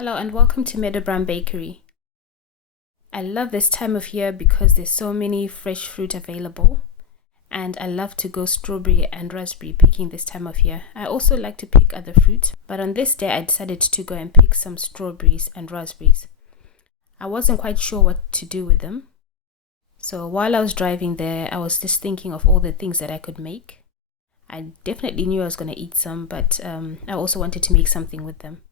Hello and welcome to Meadow Bakery. I love this time of year because there's so many fresh fruit available, and I love to go strawberry and raspberry picking this time of year. I also like to pick other fruit, but on this day I decided to go and pick some strawberries and raspberries. I wasn't quite sure what to do with them, so while I was driving there I was just thinking of all the things that I could make. I definitely knew I was going to eat some, but I also wanted to make something with them.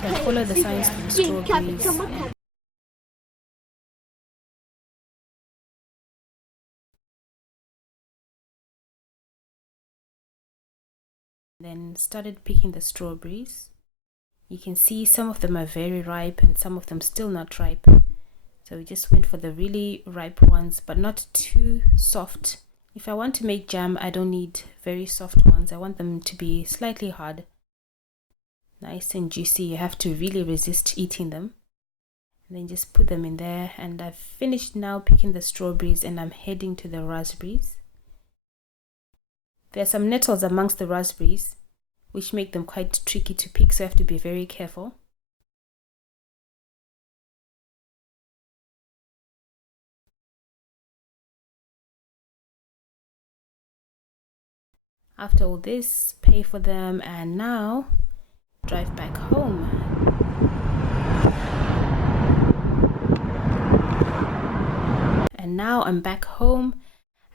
So I follow the signs for the strawberries. Then started picking the strawberries. You can see some of them are very ripe and some of them still not ripe. So we just went for the really ripe ones, but not too soft. If I want to make jam, I don't need very soft ones. I want them to be slightly hard. Nice and juicy. You have to really resist eating them. And then just put them in there. And I've finished now picking the strawberries and I'm heading to the raspberries. There are some nettles amongst the raspberries, which make them quite tricky to pick, so I have to be very careful. After all this, pay for them and now drive back home. And now I'm back home.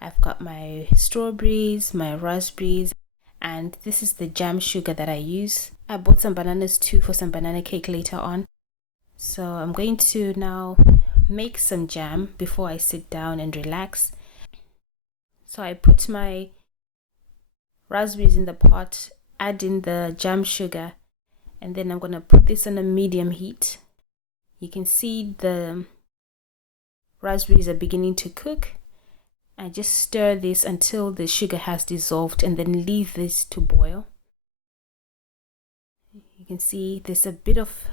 I've got my strawberries, my raspberries, and this is the jam sugar that I use. I bought some bananas too for some banana cake later on. So I'm going to now make some jam before I sit down and relax. So I put my raspberries in the pot, add in the jam sugar, and then I'm going to put this on a medium heat. You can see the raspberries are beginning to cook. I just stir this until the sugar has dissolved and then leave this to boil. You can see there's a bit of,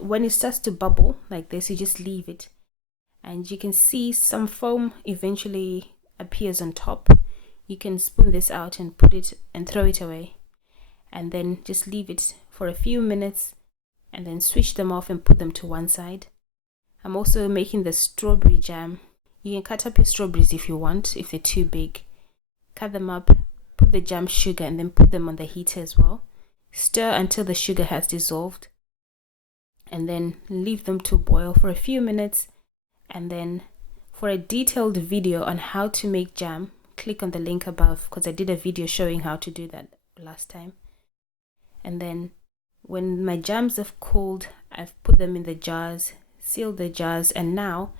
when it starts to bubble like this, you just leave it. And you can see some foam eventually appears on top. You can spoon this out and put it and throw it away. And then just leave it for a few minutes and then switch them off and put them to one side. I'm also making the strawberry jam. You can cut up your strawberries if you want, if they're too big. Cut them up, put the jam sugar and then put them on the heater as well. Stir until the sugar has dissolved and then leave them to boil for a few minutes. And then for a detailed video on how to make jam, click on the link above because I did a video showing how to do that last time. And then when my jams have cooled, I've put them in the jars, sealed the jars, and now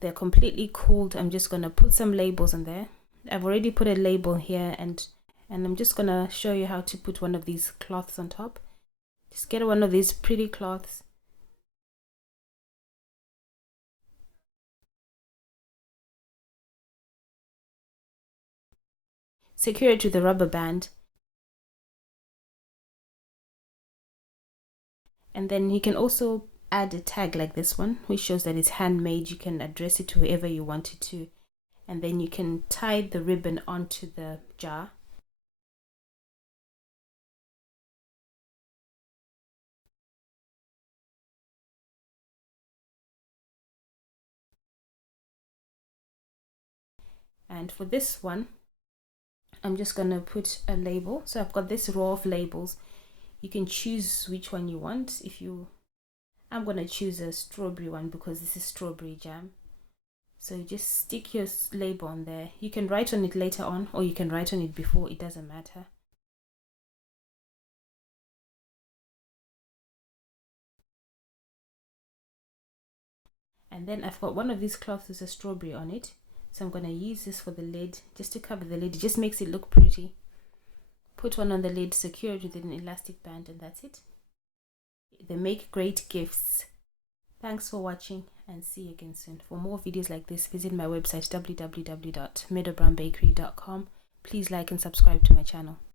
they're completely cooled. I'm just going to put some labels on there. I've already put a label here and I'm just going to show you how to put one of these cloths on top. Just get one of these pretty cloths. Secure it to the rubber band. And then you can also add a tag like this one, which shows that it's handmade. You can address it to whoever you want it to. And then you can tie the ribbon onto the jar. And for this one, I'm just going to put a label. So I've got this row of labels. You can choose which one you want. I'm going to choose a strawberry one because this is strawberry jam. So you just stick your label on there. You can write on it later on or you can write on it before, it doesn't matter. And then I've got one of these cloths with a strawberry on it. So I'm going to use this for the lid, just to cover the lid. It just makes it look pretty. Put one on the lid, secure it with an elastic band, and that's it. They make great gifts. Thanks for watching and see you again soon. For more videos like this, visit my website www.meadowbakery.com. Please like and subscribe to my channel.